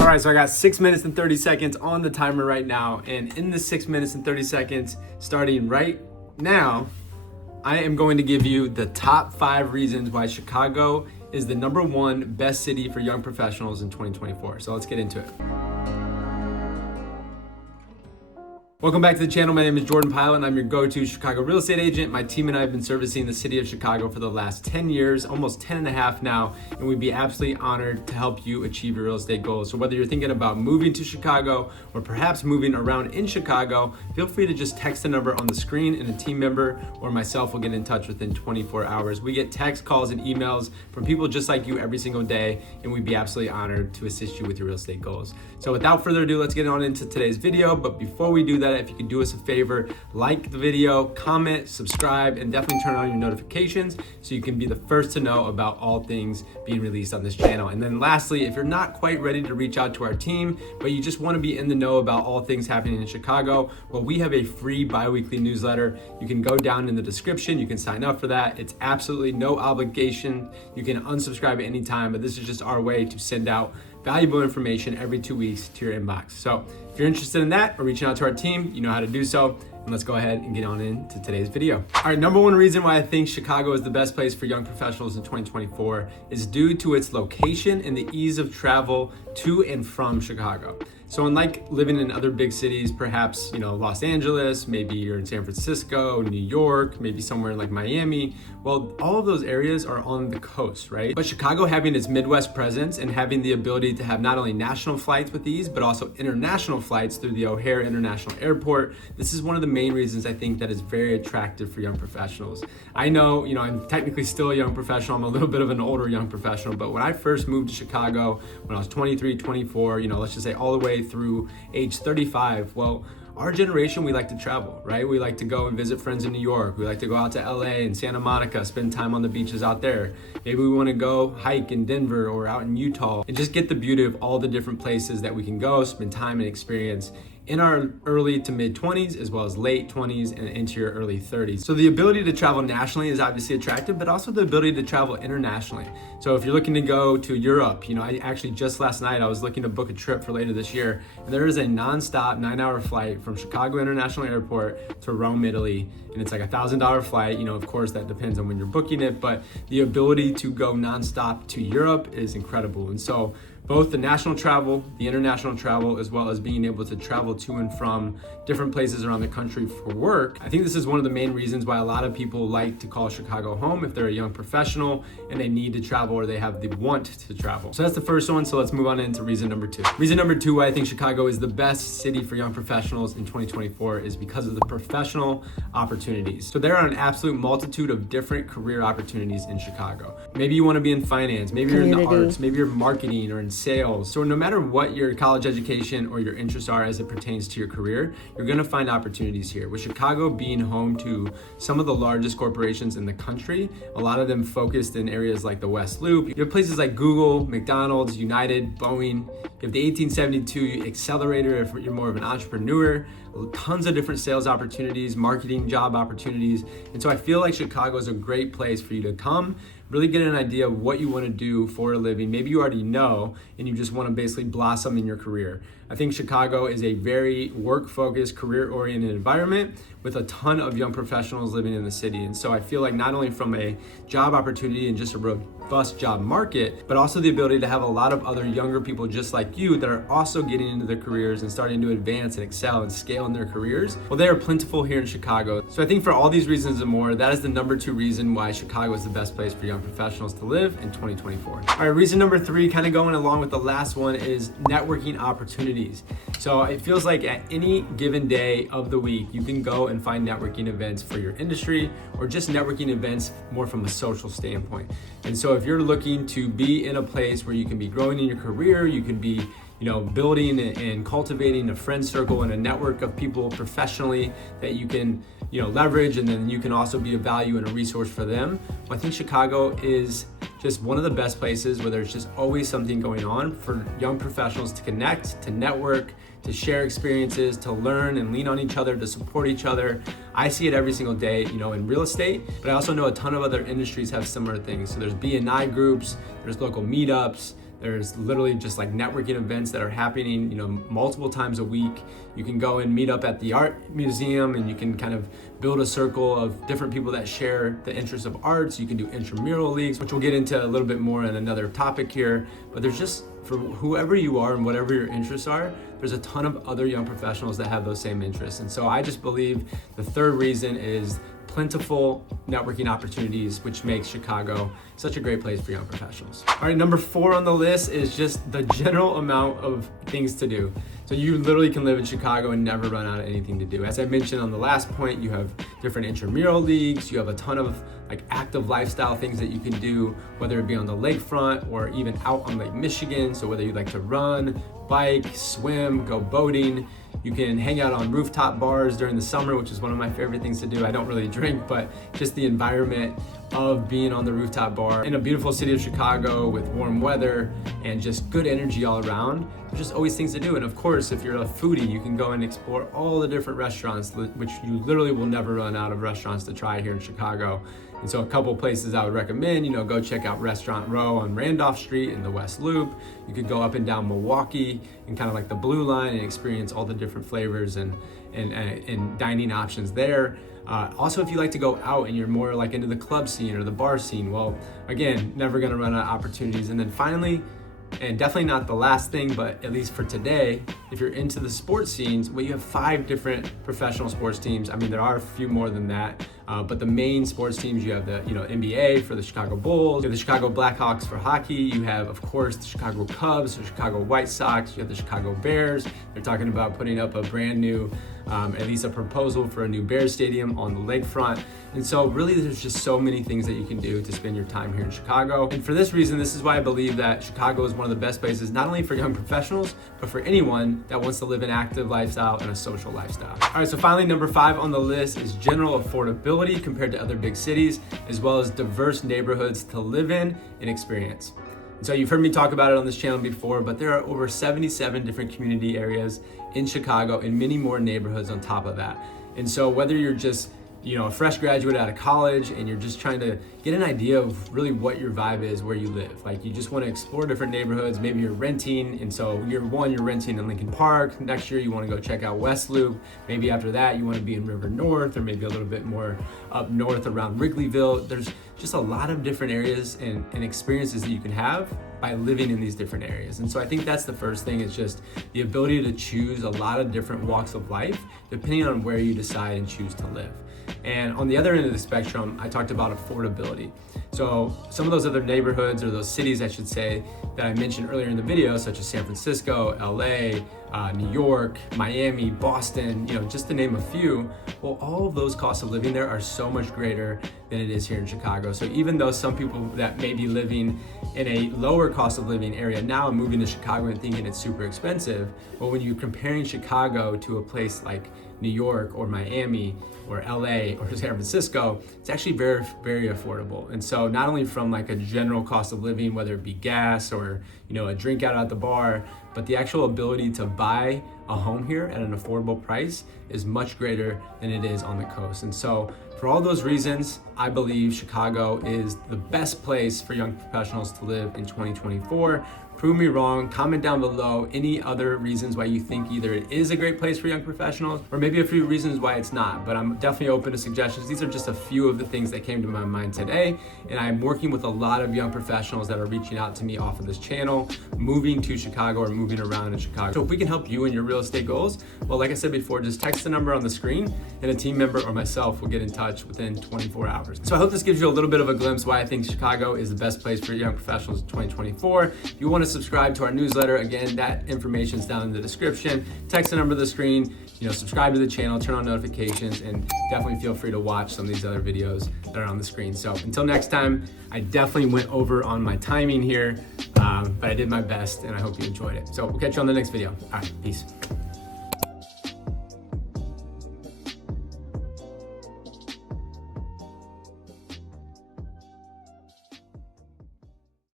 All right, so I got 6 minutes and 30 seconds on the timer right now. And in the 6 minutes and 30 seconds, starting right now, I am going to give you the top 5 reasons why Chicago is the #1 best city for young professionals in 2024. So let's get into it. Welcome back to the channel. My name is Jordan Pilot and I'm your go-to Chicago real estate agent. My team and I have been servicing the city of Chicago for the last 10 years, almost 10 and a half now, and we'd be absolutely honored to help you achieve your real estate goals. So whether you're thinking about moving to Chicago or perhaps moving around in Chicago, feel free to just text the number on the screen and a team member or myself will get in touch within 24 hours. We get text, calls, and emails from people just like you every single day, and we'd be absolutely honored to assist you with your real estate goals. So without further ado, let's get on into today's video. But before we do that, if you could do us a favor, like the video, comment, subscribe, and definitely turn on your notifications so you can be the first to know about all things being released on this channel. And then lastly, if you're not quite ready to reach out to our team, but you just want to be in the know about all things happening in Chicago, well, we have a free bi-weekly newsletter. You can go down in the description, you can sign up for that. It's absolutely no obligation. You can unsubscribe at any time, but this is just our way to send out valuable information every 2 weeks to your inbox. So if you're interested in that or reaching out to our team, you know how to do so. And let's go ahead and get on into today's video. All right, #1 reason why I think Chicago is the best place for young professionals in 2024 is due to its location and the ease of travel to and from Chicago. So unlike living in other big cities, perhaps, Los Angeles, maybe you're in San Francisco, New York, maybe somewhere like Miami, well, all of those areas are on the coast, right? But Chicago having its Midwest presence and having the ability to have not only national flights with ease, but also international flights through the O'Hare International Airport, this is one of the main reasons I think that is very attractive for young professionals. I know, I'm technically still a young professional. I'm a little bit of an older young professional, but when I first moved to Chicago, when I was 23, 24, let's just say all the way through age 35, well, our generation, we like to travel, right? We like to go and visit friends in New York. We like to go out to LA and Santa Monica, spend time on the beaches out there. Maybe we want to go hike in Denver or out in Utah and just get the beauty of all the different places that we can go, spend time and experience in our early to mid 20s, as well as late 20s and into your early 30s. So the ability to travel nationally is obviously attractive, but also the ability to travel internationally. So if you're looking to go to Europe, I actually just last night, I was looking to book a trip for later this year, and there is a nonstop 9-hour flight from Chicago International Airport to Rome, Italy. And it's like $1,000 flight. Of course, that depends on when you're booking it, but the ability to go nonstop to Europe is incredible. And so both the national travel, the international travel, as well as being able to travel to and from different places around the country for work. I think this is one of the main reasons why a lot of people like to call Chicago home if they're a young professional and they need to travel or they have the want to travel. So that's the first one. So let's move on into reason number 2. Reason number 2 why I think Chicago is the best city for young professionals in 2024 is because of the professional opportunities. So there are an absolute multitude of different career opportunities in Chicago. Maybe you want to be in finance, maybe you're in the arts, maybe you're marketing or in sales. So no matter what your college education or your interests are as it pertains to your career, you're going to find opportunities here. With Chicago being home to some of the largest corporations in the country, a lot of them focused in areas like the West Loop. You have places like Google, McDonald's, United, Boeing. You have the 1872 Accelerator if you're more of an entrepreneur. Tons of different sales opportunities, marketing job opportunities. And so I feel like Chicago is a great place for you to come, really get an idea of what you want to do for a living. Maybe you already know and you just want to basically blossom in your career. I think Chicago is a very work-focused, career-oriented environment with a ton of young professionals living in the city. And so I feel like not only from a job opportunity and just a robust job market, but also the ability to have a lot of other younger people just like you that are also getting into their careers and starting to advance and excel and scale in their careers. Well, they are plentiful here in Chicago. So I think for all these reasons and more, that is the #2 reason why Chicago is the best place for young professionals to live in 2024. All right, reason number 3, kind of going along with the last one, is networking opportunities. So it feels like at any given day of the week, you can go and find networking events for your industry or just networking events more from a social standpoint. And so if you're looking to be in a place where you can be growing in your career, you can be building and cultivating a friend circle and a network of people professionally that you can, leverage, and then you can also be a value and a resource for them. Well, I think Chicago is just one of the best places where there's just always something going on for young professionals to connect, to network, to share experiences, to learn and lean on each other, to support each other. I see it every single day, in real estate, but I also know a ton of other industries have similar things. So there's B&I groups, there's local meetups, There's literally just like networking events that are happening, multiple times a week. You can go and meet up at the art museum, and you can kind of build a circle of different people that share the interest of arts. You can do intramural leagues, which we'll get into a little bit more in another topic here. But there's just, for whoever you are and whatever your interests are, there's a ton of other young professionals that have those same interests. And so I just believe the third reason is plentiful networking opportunities, which makes Chicago such a great place for young professionals. All right, number 4 on the list is just the general amount of things to do. So you literally can live in Chicago and never run out of anything to do. As I mentioned on the last point, you have different intramural leagues, you have a ton of like active lifestyle things that you can do, whether it be on the lakefront or even out on Lake Michigan. So whether you like to run, bike, swim, go boating, you can hang out on rooftop bars during the summer, which is one of my favorite things to do. I don't really drink, but just the environment of being on the rooftop bar in a beautiful city of Chicago with warm weather and just good energy all around. There's just always things to do. And of course, if you're a foodie, you can go and explore all the different restaurants, which you literally will never run out of restaurants to try here in Chicago. And so a couple places I would recommend, go check out Restaurant Row on Randolph Street in the West Loop. You could go up and down Milwaukee and kind of like the Blue Line and experience all the different flavors and dining options there. Also, if you like to go out and you're more like into the club scene or the bar scene, well, again, never gonna run out of opportunities. And then finally, and definitely not the last thing, but at least for today, if you're into the sports scenes, well, you have 5 different professional sports teams. I mean, there are a few more than that, but the main sports teams, you have the NBA for the Chicago Bulls, you have the Chicago Blackhawks for hockey, you have, of course, the Chicago Cubs, the Chicago White Sox, you have the Chicago Bears. They're talking about putting up a brand new, at least a proposal for a new Bears stadium on the lakefront. And so really there's just so many things that you can do to spend your time here in Chicago. And for this reason, this is why I believe that Chicago is one of the best places, not only for young professionals, but for anyone that wants to live an active lifestyle and a social lifestyle. All right, so finally, number 5 on the list is general affordability compared to other big cities, as well as diverse neighborhoods to live in and experience. And so you've heard me talk about it on this channel before, but there are over 77 different community areas in Chicago and many more neighborhoods on top of that. And so whether you're just a fresh graduate out of college and you're just trying to get an idea of really what your vibe is where you live. Like you just want to explore different neighborhoods. Maybe you're renting, and so year 1 you're renting in Lincoln Park. Next year you want to go check out West Loop. Maybe after that you want to be in River North, or maybe a little bit more up north around Wrigleyville. There's just a lot of different areas and experiences that you can have by living in these different areas. And so I think that's the first thing, is just the ability to choose a lot of different walks of life depending on where you decide and choose to live. And on the other end of the spectrum, I talked about affordability. So some of those other neighborhoods, or those cities I should say, that I mentioned earlier in the video, such as San Francisco, LA, New York, Miami, Boston, just to name a few, well, all of those costs of living there are so much greater than it is here in Chicago. So even though some people that may be living in a lower cost of living area now are moving to Chicago and thinking it's super expensive, well, when you're comparing Chicago to a place like New York or Miami or LA or San Francisco, it's actually very, very affordable. And so not only from like a general cost of living, whether it be gas or a drink out at the bar, but the actual ability to buy a home here at an affordable price is much greater than it is on the coast. And so for all those reasons, I believe Chicago is the best place for young professionals to live in 2024. Prove me wrong. Comment down below any other reasons why you think either it is a great place for young professionals, or maybe a few reasons why it's not. But I'm definitely open to suggestions. These are just a few of the things that came to my mind today. And I'm working with a lot of young professionals that are reaching out to me off of this channel, moving to Chicago or moving around in Chicago. So if we can help you in your real estate goals, well, like I said before, just text the number on the screen and a team member or myself will get in touch within 24 hours. So I hope this gives you a little bit of a glimpse why I think Chicago is the best place for young professionals in 2024. If you want to subscribe to our newsletter, again, that information is down in the description. Text the number on the screen, subscribe to the channel, turn on notifications, and definitely feel free to watch some of these other videos that are on the screen. So until next time, I definitely went over on my timing here, but I did my best and I hope you enjoyed it. So we'll catch you on the next video. All right, peace.